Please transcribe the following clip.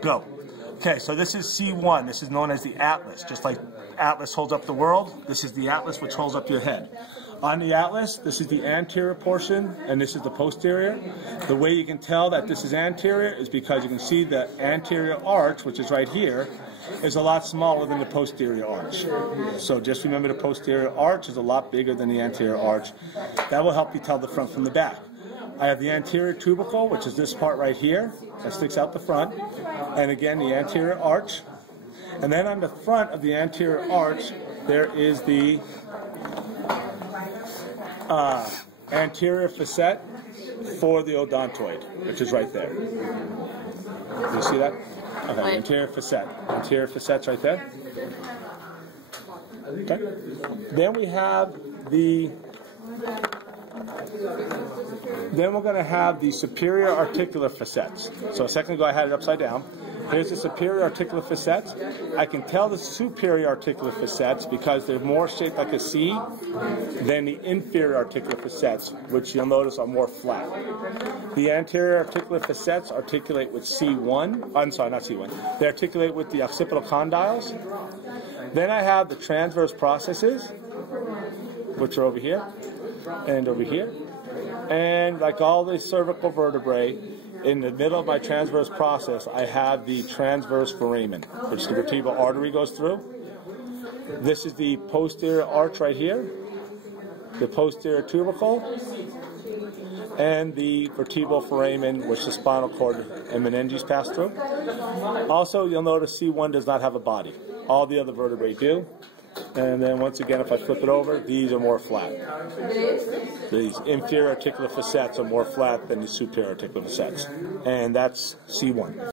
Go. Okay, so this is C1. This is known as the atlas. Just like atlas holds up the world, this is the atlas which holds up your head. On the atlas, this is the anterior portion, and this is the posterior. The way you can tell that this is anterior is because you can see the anterior arch, which is right here, is a lot smaller than the posterior arch. So just remember the posterior arch is a lot bigger than the anterior arch. That will help you tell the front from the back. I have the anterior tubercle, which is this part right here that sticks out the front, and again the anterior arch. And then on the front of the anterior arch, there is the anterior facet for the odontoid, which is right there. Do you see that? Okay, anterior facet. Anterior facet's right there. Okay. Then we have the. Then we're going to have the superior articular facets. So a second ago I had it upside down. Here's the superior articular facets. I can tell the superior articular facets because they're more shaped like a C than the inferior articular facets, which you'll notice are more flat. The anterior articular facets articulate with C1. I'm sorry, not C1. They articulate with the occipital condyles. Then I have the transverse processes, which are over here and over here. And like all the cervical vertebrae, in the middle of my transverse process, I have the transverse foramen, which the vertebral artery goes through. This is the posterior arch right here, the posterior tubercle, and the vertebral foramen, which the spinal cord and meninges pass through. Also, you'll notice C1 does not have a body. All the other vertebrae do. And then once again, if I flip it over, these are more flat. These inferior articular facets are more flat than the superior articular facets. And that's C1.